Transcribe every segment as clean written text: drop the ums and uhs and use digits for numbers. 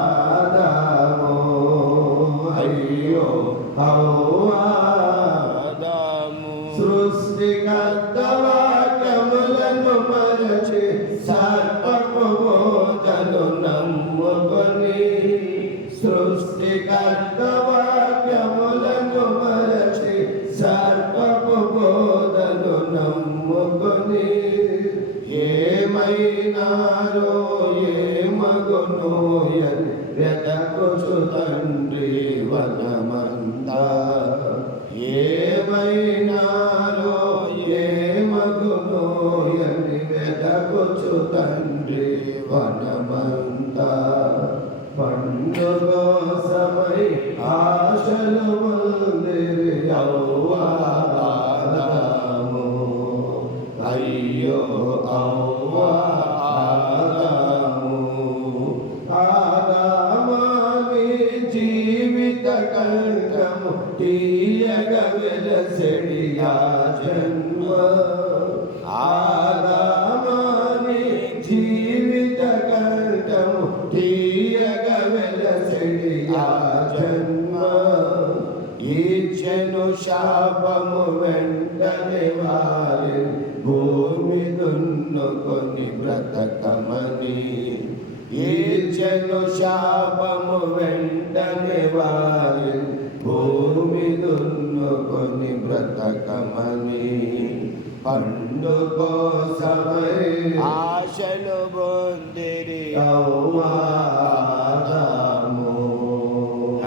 యౌవాదాము అయ్యో హౌవాదాము సృష్టికర్త వాక్యములను మరచి సర్పపు బోధను నమ్ముకొని సృష్టికర్త వాక్యములను మరచి సర్పపు బోధను నమ్ముకొని ఏమైనారో ఏమగునో అని వెతకుచు తండ్రి వనమంతా ఏమైనారో ఏమగునో అని వెతకుచు తండ్రి వనమంతా పండుకోసమై ఆశలు ముందిరి యౌవాదాము అయ్యో అవ్వాదాము ఆదామాని జీవిత కంఠము తీయగ వెలసెడి ఆ జన్మ ఆదామాని జీవిత కంఠము తీయగ వెలసెడి ఆ జన్మ ఈచెను శాపము వెంటనే వారి భూమి దున్నుకొని బ్రతకమని ఈచెను శాపము వెంటనే వారి భూమి దున్నుకొని బ్రతకమని పండు కోసమై ఆశలు పొందిరి యౌవాదాము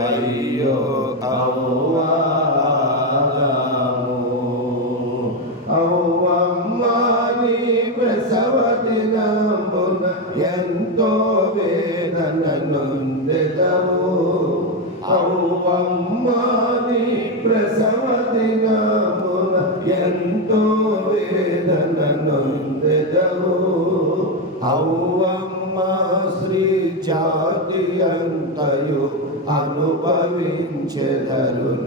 అయ్యో అవ్వాదాము అవ్వమ్మాని ప్రసవ దినమున ఎంతో వేదన నొందెదవు అవ్వమ్మాని ప్రసవ దినమున ఎంతో వేదన నొందెదవు అవ్వమ్మ శ్రీ జాతి అంతయు అనుభవించెదరు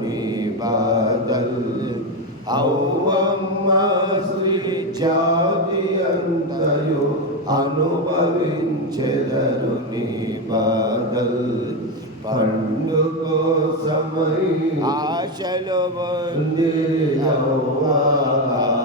నీ బాధల్ అవ్వమ్మ శ్రీ జాతి అంతయు అనుభవించెదరు నీ బాధల్ పండు కోసమై ఆశలు పొందిరి యౌవాదాము